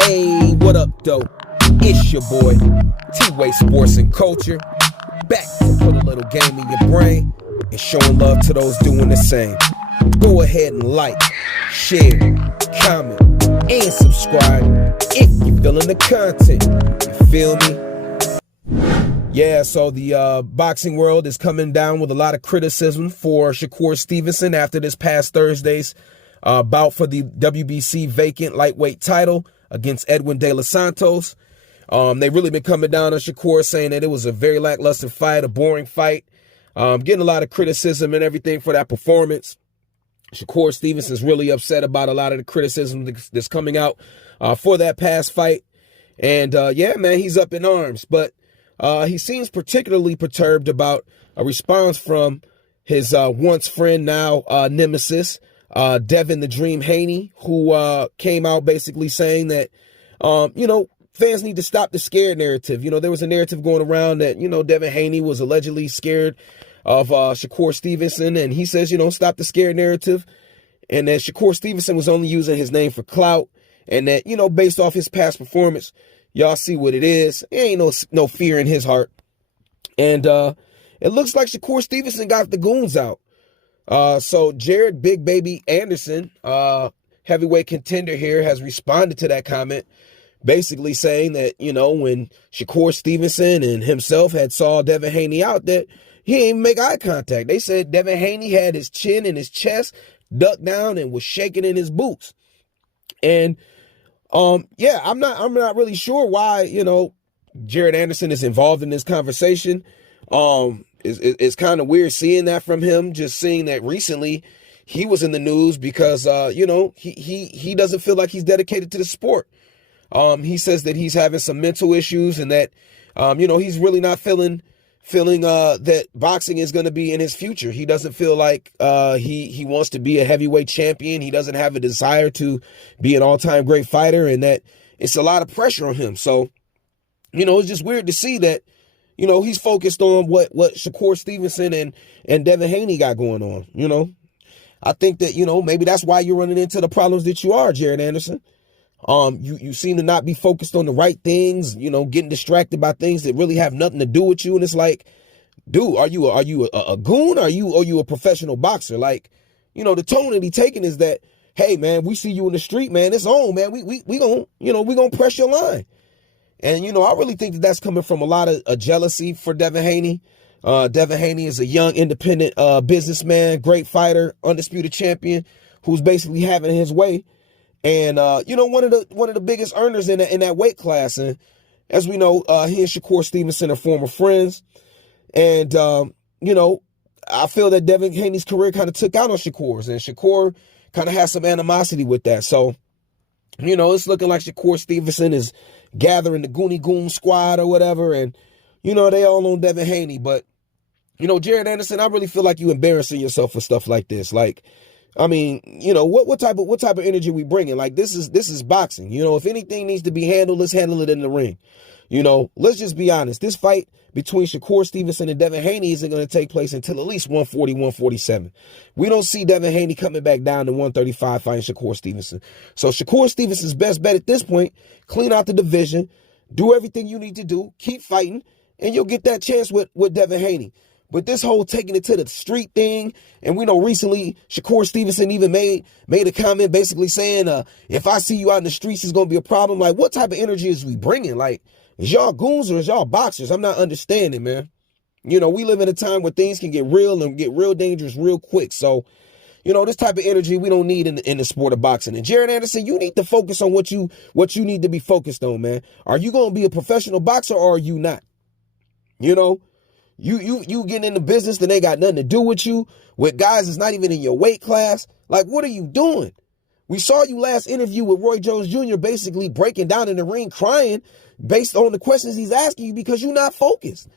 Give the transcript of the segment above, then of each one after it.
Hey, what up, though? It's your boy, T-Way Sports and Culture. Back to put a little game in your brain and showing love to those doing the same. Go ahead and like, share, comment, and subscribe if you're feeling the content. You feel me? Yeah, so the boxing world is coming down with a lot of criticism for Shakur Stevenson after this past Thursday's bout for the WBC vacant lightweight title against Edwin De Los Santos. They've really been coming down on Shakur, saying that it was a very lackluster fight, a boring fight, getting a lot of criticism and everything for that performance. Shakur Stevenson's really upset about a lot of the criticism that's coming out for that past fight. And yeah, man, he's up in arms. But he seems particularly perturbed about a response from his once friend, now nemesis, Devin the Dream Haney, who came out basically saying that, fans need to stop the scared narrative. There was a narrative going around that, Devin Haney was allegedly scared of Shakur Stevenson. And he says, stop the scared narrative. And that Shakur Stevenson was only using his name for clout. And that, based off his past performance, y'all see what it is. There ain't no fear in his heart. And it looks like Shakur Stevenson got the goons out. So Jared Big Baby Anderson, heavyweight contender here, has responded to that comment, basically saying that, when Shakur Stevenson and himself had saw Devin Haney out, that he didn't even make eye contact. They said Devin Haney had his chin in his chest, ducked down, and was shaking in his boots. And yeah, I'm not really sure why, Jared Anderson is involved in this conversation. It's kind of weird seeing that from him, just seeing that recently he was in the news because, he doesn't feel like he's dedicated to the sport. He says that he's having some mental issues and that, he's really not feeling that boxing is going to be in his future. He doesn't feel like he wants to be a heavyweight champion. He doesn't have a desire to be an all-time great fighter, and that it's a lot of pressure on him. So, it's just weird to see that, he's focused on what Shakur Stevenson and Devin Haney got going on. I think that, maybe that's why you're running into the problems that you are, Jared Anderson. You seem to not be focused on the right things, getting distracted by things that really have nothing to do with you. And it's like, dude, are you a goon? Are you a professional boxer? Like, the tone that he taking is that, hey man, we see you in the street, man. It's on, man. We gonna press your line. And, I really think that that's coming from a lot of jealousy for Devin Haney. Devin Haney is a young, independent businessman, great fighter, undisputed champion, who's basically having his way. And, one of the biggest earners in that weight class. And as we know, he and Shakur Stevenson are former friends. And, I feel that Devin Haney's career kind of took out on Shakur's, and Shakur kind of has some animosity with that. So, it's looking like Shakur Stevenson is gathering the Goonie Goon squad or whatever. And, they all on Devin Haney. But, Jared Anderson, I really feel like you embarrassing yourself for stuff like this. Like, I mean, what type of energy we bringing? Like, this is boxing. If anything needs to be handled, let's handle it in the ring. Let's just be honest. This fight between Shakur Stevenson and Devin Haney isn't going to take place until at least 140, 147. We don't see Devin Haney coming back down to 135 fighting Shakur Stevenson. So Shakur Stevenson's best bet at this point, clean out the division, do everything you need to do, keep fighting, and you'll get that chance with Devin Haney. But this whole taking it to the street thing, and we know recently Shakur Stevenson even made a comment basically saying, if I see you out in the streets, it's going to be a problem. Like, what type of energy is we bringing? Like, is y'all goons or is y'all boxers? I'm not understanding, man. We live in a time where things can get real and get real dangerous real quick. So, this type of energy we don't need in the sport of boxing. And Jared Anderson, you need to focus on what you need to be focused on, man. Are you going to be a professional boxer or are you not? You getting in the business that ain't got nothing to do with you, with guys that's not even in your weight class. Like, what are you doing? We saw you last interview with Roy Jones Jr. basically breaking down in the ring, crying based on the questions he's asking you because you're not focused.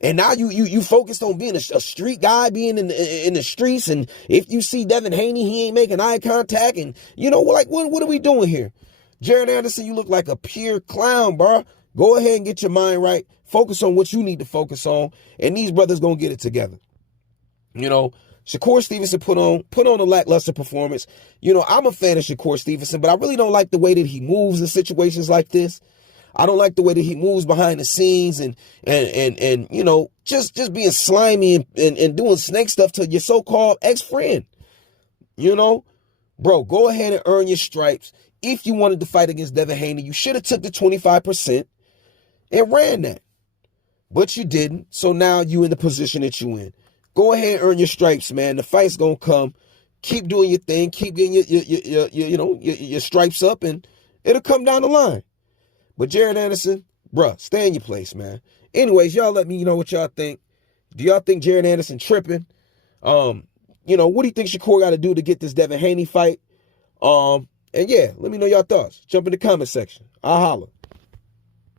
And now you focused on being a street guy, being in the streets. And if you see Devin Haney, he ain't making eye contact. And, what are we doing here? Jared Anderson, you look like a pure clown, bro. Go ahead and get your mind right. Focus on what you need to focus on. And these brothers going to get it together. Shakur Stevenson put on a lackluster performance. You know, I'm a fan of Shakur Stevenson, but I really don't like the way that he moves in situations like this. I don't like the way that he moves behind the scenes and you know, just being slimy and doing snake stuff to your so-called ex-friend. You know, bro, go ahead and earn your stripes. If you wanted to fight against Devin Haney, you should have took the 25% and ran that. But you didn't, so now you in the position that you in. Go ahead and earn your stripes, man. The fight's gonna come. Keep doing your thing. Keep getting your stripes up, and it'll come down the line. But Jared Anderson, bruh, stay in your place, man. Anyways, y'all let me know what y'all think. Do y'all think Jared Anderson tripping? You know, what do you think Shakur got to do to get this Devin Haney fight? And yeah, let me know y'all thoughts. Jump in the comment section. I'll holler.